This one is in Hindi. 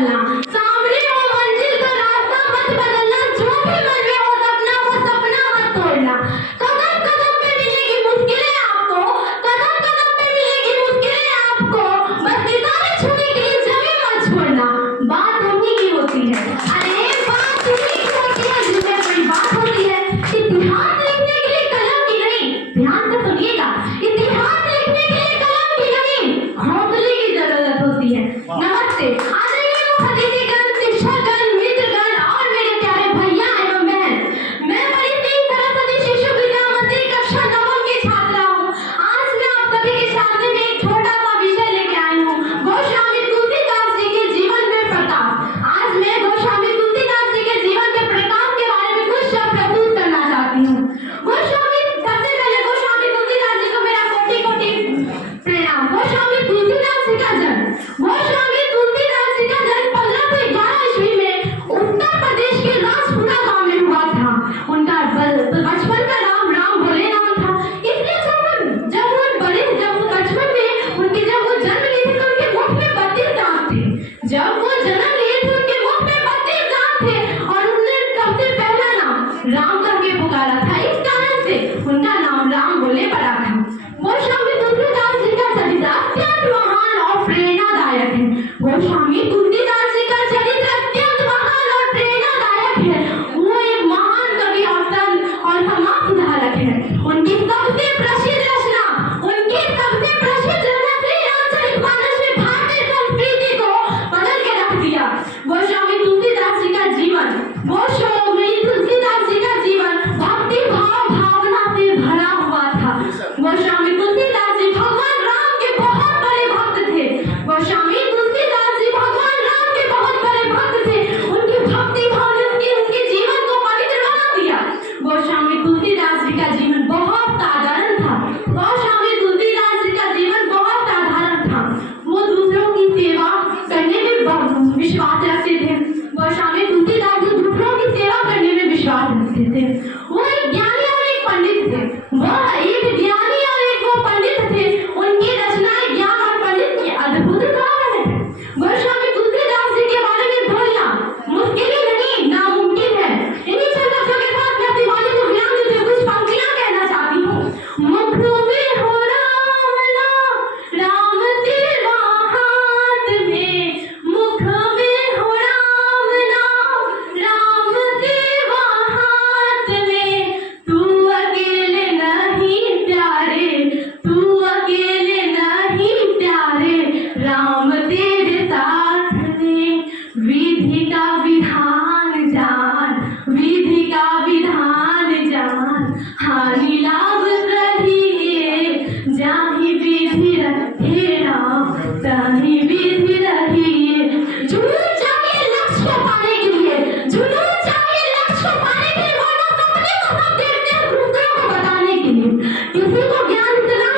चलना, सामने हो मंजिल का रास्ता मत बदलना, जो भी मन में हो सपना वो सपना मत तोड़ना। कदम कदम पे मिलेगी मुश्किलें आपको, कदम कदम पे मिलेगी मुश्किलें आपको, बस किताबें छूने के लिए जमीन मत छोड़ना। बात उन्हीं की होती है, अरे बात उन्हीं की होती है जिनमें कोई बात होती है। इतिहास लिखने के लिए कलम की नहीं, ध्यान से सुनिएगा, इतिहास लिखने के लिए कलम की नहीं, हौसले की जरूरत होती है। नमस्ते, आदरणीय अतिथिगण, शिक्षकगण, मित्रगण और मेरे प्यारे भैया एवं बहन, मैं बड़ी सिंह सरस्वती शिशु विद्या मंदिर कक्षा नवम की छात्रा हूँ। आज मैं आप सभी के सामने में एक छोटा सा विषय लेके आई हूँ, गोस्वामी तुलसीदास जी के जीवन में प्रकाश। आज मैं गोस्वामी तुलसीदास जी के जीवन के प्रकाश के बारे में कुछ शब्द प्रस्तुत करना चाहती हूँ। गोस्वामी, सबसे पहले गोस्वामी तुलसीदास जी को मेरा कोटि कोटि प्रणाम। गोस्वामी तुलसीदास जी का जन्म, गोस्वामी तुलसीदास जी का जन्म 1511 ईस्वी में उत्तर प्रदेश के राजपुरा गांव में हुआ था। उनका बचपन का नाम राम भोले नाम था, इसलिए जब वो बचपन में उनके जब वो जन्म लिए थे तो उनके मुख में 32 दांत थे। जब वो जन्म लिए थे उनके मुख में 32 दांत थे और उन्होंने सबसे पहला नाम राम करके पुकारा था, इस कारण से उनका नाम राम भोले पड़ा था। गोस्वामी तुलसीदास जी का चरित्र अत्यंत महान और प्रेरणादायक है। गोस्वामी तुलसीदास जी का चरित्र अत्यंत महान और प्रेरणादायक है। वो एक महान कवि और संत और समाज सुधारक है। उनकी सबसे प्रसिद्ध रचना श्री रामचरितमानस में भारतीय संस्कृति को बदल के रख दिया। गोस्वामी तुलसीदास जी का जीवन, गोस्वामी तुलसीदास जी का जीवन भक्ति भाव भावना से भरा हुआ था। गोस्वामी तुलसीदास जी भगवान राम के बहुत बड़े भक्त थे। गोस्वामी तुलसीदास जी भगवान राम के बहुत बड़े भक्त थे। उनकी भक्ति भाव ने उनके जीवन को पवित्र बना दिया। गोस्वामी तुलसीदास जी का जीवन बहुत साधारण था। गोस्वामी तुलसीदास जी का जीवन बहुत साधारण था। वो दूसरों की सेवा करने में बहुत विश्वास रखते थे। गोस्वामी तुलसीदास जी दूसरों की सेवा करने में विश्वास रखते थे। वो एक ज्ञानी और एक पंडित थे। वह एक ज्ञानी और एक वो पंडित थे। उनकी रचनाएं ज्ञान और पंडित की अद्भुत उदाहरण है। गोस्वामी तुलसीदास जी के बारे में बोलना मुश्किल ही नहीं, नामुमकिन है। इन्हीं चंद शब्दों के साथ मैं दिवाली को ज्ञान देते हुए कुछ पंक्तियां कहना चाहती हूँ। मुख में हो राम नाम, राम तेरा हाथ में, मुख में हो राम नाम, राम तेरा हाथ में, तू अकेले नहीं प्यारे, तू अकेले नहीं प्यारे, राम तेरे साथ में। विधि का विधान जान, विधि का विधान जान, हानि लाभ रहिए, जाहि विधि रखे राम, ताहि विधि रहिए। जुनून चाहिए लक्ष्य को पाने के लिए, जुनून चाहिए लक्ष्य को पाने के लिए, वरना सपने को सब देखते हैं दूसरों को बताने के लिए। किसी को ज्ञान इतना